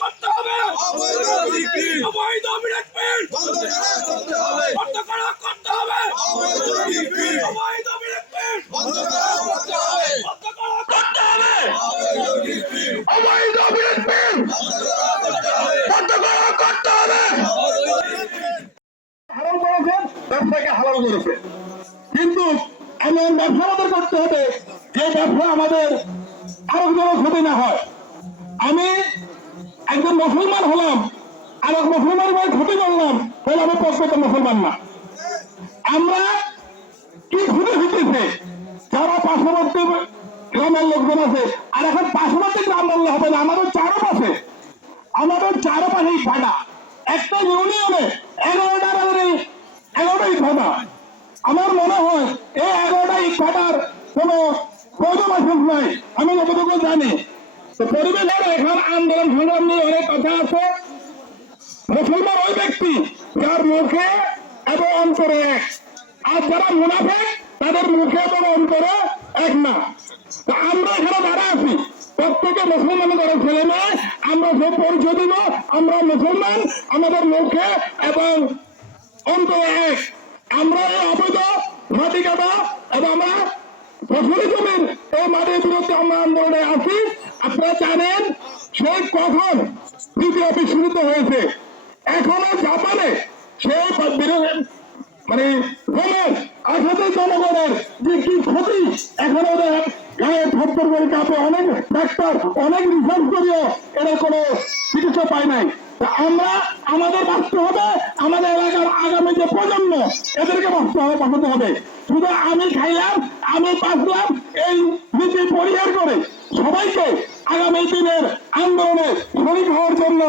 করতে হবে অবৈধ বিরাট পেট করতে হবে অবৈধ বিরাট পেট করতে হবে অবৈধ বিরাট পেট করতে হবে। হারাম করেছেন, ব্যবসাকে হালাল করেছে, কিন্তু এমন ব্যবসা আমাদের করতে হবে যে ব্যবসা আমাদের আরেকজনের ক্ষতি না হয়। আমি একজন মুসলমান হলাম, আর এক মুসলমানের ক্ষতি করলাম, তাহলে আমি প্রকৃত মুসলমান না। আমরা কি ক্ষতি হইতেছে যারা পার্শ্ববর্তী গ্রামের লোকজন আছে, আর এখন পার্শ্ববর্তী গ্রাম বললে হবে না, আমাদের চারপাশেই ফাটা। একটা ইউনিয়নে 11টা ইট ভাটা। আমার মনে হয় এই 11টা ইট ভাটার কোন বৈধ লাইসেন্স নাই, আমি যতটুকু জানি। তো পরিবেশের এখন আন্দোলন সংগ্রাম নিয়ে অনেক কথা আছে। মুসলমান ওই ব্যক্তি যার মুখে এবং অন্তরে এক, আর যারা মুনাফিক তাদের মুখে এবং অন্তরে এক না। তো আমরা এখানে যারা আছি প্রত্যেকে মুসলমান ঘরের ছেলে মেয়ে, আমরা সব পরিচয় দিব আমরা মুসলমান, আমাদের মুখে এবং অন্তরে এক। আমরা এই অবৈধ মাটি কাটা এবং আমরা ফসলি জমির এই মাটির বিরুদ্ধে আমরা আন্দোলনে আছি। আপনারা জানেন সেই কখন দ্বিতীয় বিশ্বযুদ্ধ হয়েছে, এখনো জাপানে সেই মানে আসাতে জনগণের যে কি ক্ষতি এখন ওদের গায়ে থরথর করে কাঁপে। অনেক ডাক্তার অনেক রিসার্চ করিও এরা কোনো চিকিৎসা পায় নাই। আমরা আমাদের বাঁচতে হবে, আমাদের এলাকার আগামী যে প্রজন্ম এদেরকে বাঁচাতে হবে। শুধু আমি খাইলাম আমি বাঁচলাম এই নীতি পরিহার করে সবাইকে আগামী দিনের আন্দোলনে শরীক হওয়ার জন্য